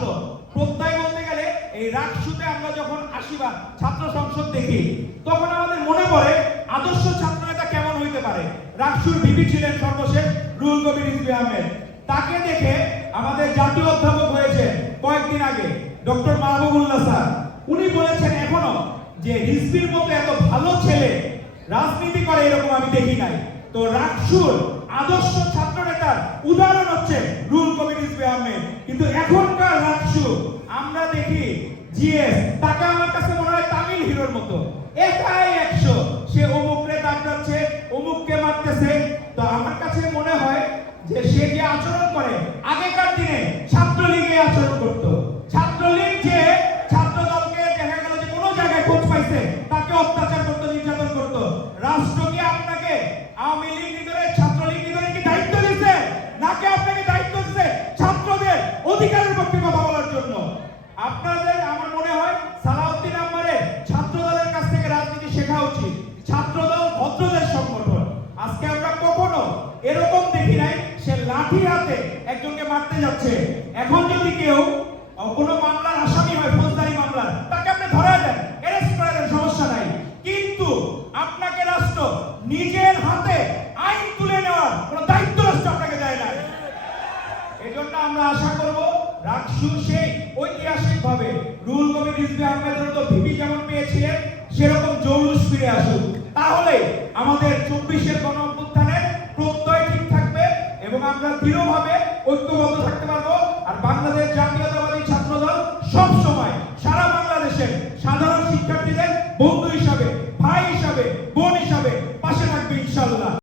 আসলো? প্রত্যয় বলতে গেলে এই রাকসুতে আমরা যখন আসি বা ছাত্র সংসদ দেখি, তখন আমাদের মনে পড়ে আদর্শ ছাত্র নেতা কেমন হইতে পারে। রাকসুর ভিপি ছিলেন সর্বশেষ রুহুল কবির রিজভী আহমেদ। তাকে দেখে আমাদের জাতীয় অধ্যাপক হয়েছে কয়েকদিন আগে ডক্টর মাহবুবুল্লাহ স্যার, উনি বলেছেন এখনো যে রিজভীর মতো এত ভালো ছেলে রাজনীতি করে এরকম আমি দেখি নাই। তো রাকসুর আদর্শ ছাত্র নেতার উদাহরণ হচ্ছে রুহুল কবির রিজভী আহমেদ। কিন্তু এখনকার রাকসু আমরা দেখি জিএস, তাকে আমার কাছে মনে হয় তামিল হিরোর মতো, একাই 100, সে অমুকরে দাঁড়াচ্ছে, অমুককে মারতেছে। তো আমার কাছে মনে হয় যে সে যে আচরণ করে আগেকার দিনে ছাত্রলীগে আচরণ করত। ছাত্রলীগ যে ছাত্র দলকে দেখা গেল যে কোনো জায়গায় খোঁজ পাইছে তাকে অত্যাচার করত, নির্যাতন করত। রাষ্ট্র কি আপনাকে আওয়ামী লীগ লিডারের ছাত্রলীগ লিডারের কি দায়িত্ব দিয়েছে, নাকি আপনাকে দায়িত্ব দিয়েছে ছাত্রদের অধিকারের পক্ষে কথা বলার জন্য? আপনাদের আমার মনে হয় সালাউদ্দিন আহমেদের ছাত্র দলের কাছ থেকে রাজনীতি শেখা উচিত। ছাত্র দল ভদ্রদের সংগঠন। আজকে আমরা কখনো এরকম দেখি নাই সে লাঠি হাতে একজনকে মারতে যাচ্ছে। এখন যদি কেউ কোনো মামলার আসামি হয়, ফৌজদারি মামলার, তাকে আপনি ধরে দেন, অ্যারেস্ট করে দেন, সমস্যা নাই। কিন্তু আপনাকে রাষ্ট্র নিজের হাতে আইন তুলে নেওয়ার কোনো দায়িত্ব রাষ্ট্র আপনাকে দেয় না। এই জন্য আমরা আশা করব রাকসু সেই ঐতিহাসিকভাবে রুহুল কবির রিজভী আহমেদের মতো ভিপি যেমন পেয়েছিলেন সেরকম জৌলুস ফিরে আসুক। তাহলে আমাদের 24-এর গণ অভ্যুত্থানের প্রত্যয় ঠিক থাকবে এবং আমরা দৃঢ়ভাবে